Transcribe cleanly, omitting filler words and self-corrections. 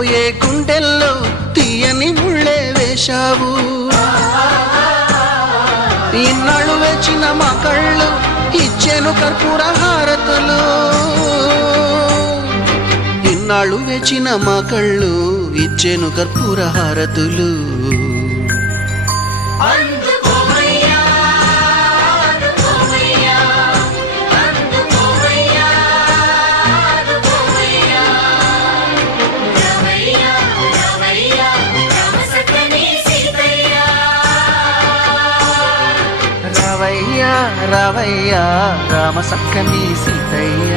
పోయే గుండెల్లో తీయని ముళ్ళే వేశావు. ఇన్నాళ్ళు వేచిన మా కళ్ళు ఇచ్చెను కర్పూర హారతులు. ఇన్నాళ్ళు వేచిన మా కళ్ళు ఇచ్చెను కర్పూర హారతులు. రావయ్యా రావయ్యా రామ సక్కని సీతయ్య.